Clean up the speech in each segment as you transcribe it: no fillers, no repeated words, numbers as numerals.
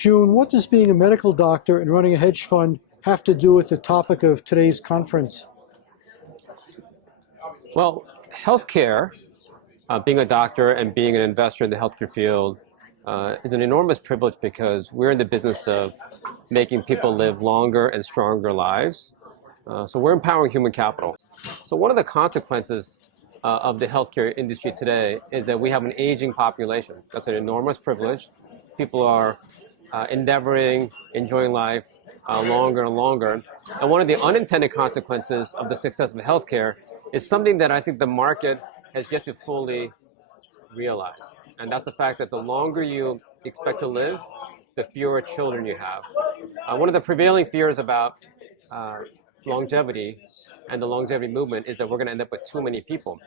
Joon, what does being a medical doctor and running a hedge fund have to do with the topic of today's conference? Well, healthcare, being a doctor and being an investor in the healthcare field is an enormous privilege because we're in the business of making people live longer and stronger lives. So we're empowering human capital. So one of the consequences of the healthcare industry today is that we have an aging population. That's an enormous privilege. People are endeavoring, enjoying life longer and longer. And one of the unintended consequences of the success of healthcare is something that I think the market has yet to fully realize. And that's the fact that the longer you expect to live, the fewer children you have. One of the prevailing fears about longevity and the longevity movement is that we're going to end up with too many people.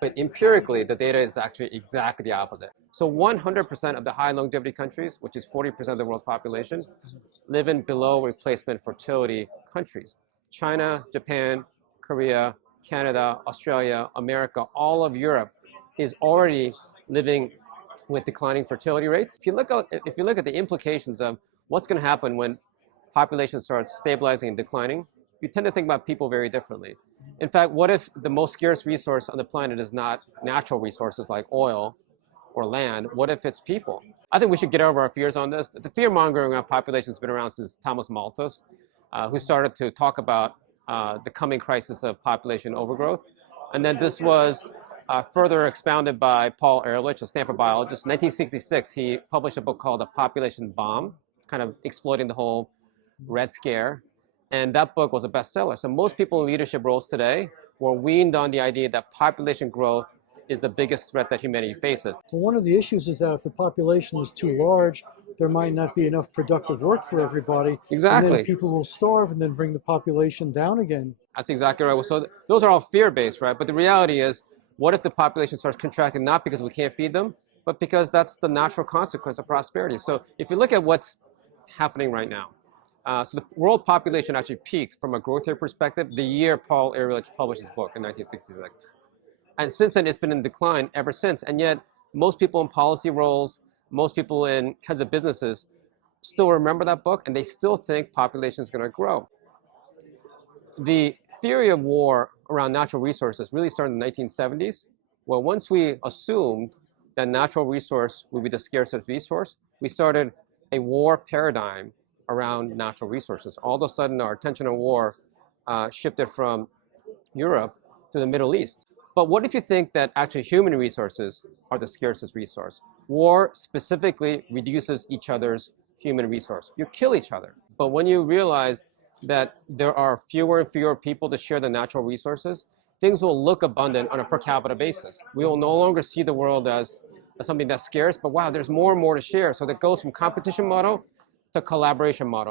But empirically, the data is actually exactly the opposite. So 100% of the high longevity countries, which is 40% of the world's population, live in below replacement fertility countries. China, Japan, Korea, Canada, Australia, America, all of Europe is already living with declining fertility rates. If you look at the implications of what's going to happen when population starts stabilizing and declining, you tend to think about people very differently. In fact, what if the most scarce resource on the planet is not natural resources like oil or land? What if it's people? I think we should get over our fears on this. The fear-mongering around population has been around since Thomas Malthus, who started to talk about the coming crisis of population overgrowth. And then this was further expounded by Paul Ehrlich, a Stanford biologist. In 1966, he published a book called The Population Bomb, kind of exploiting the whole Red Scare. And that book was a bestseller. So most people in leadership roles today were weaned on the idea that population growth is the biggest threat that humanity faces. Well, one of the issues is that if the population is too large, there might not be enough productive work for everybody. Exactly. And then people will starve and then bring the population down again. That's exactly right. So those are all fear-based, right? But the reality is, what if the population starts contracting not because we can't feed them, but because that's the natural consequence of prosperity? So if you look at what's happening right now, so the world population actually peaked from a growth rate perspective the year Paul Ehrlich published his book in 1966. And since then, it's been in decline ever since. And yet, most people in policy roles, most people in heads of businesses still remember that book, and they still think population is going to grow. The theory of war around natural resources really started in the 1970s. Well, once we assumed that natural resource would be the scarcest resource, we started a war paradigm around natural resources. All of a sudden, our attention on war shifted from Europe to the Middle East. But what if you think that actually human resources are the scarcest resource? War specifically reduces each other's human resource. You kill each other. But when you realize that there are fewer and fewer people to share the natural resources, things will look abundant on a per capita basis. We will no longer see the world as something that's scarce, but wow, there's more and more to share. So that goes from competition model to collaboration model.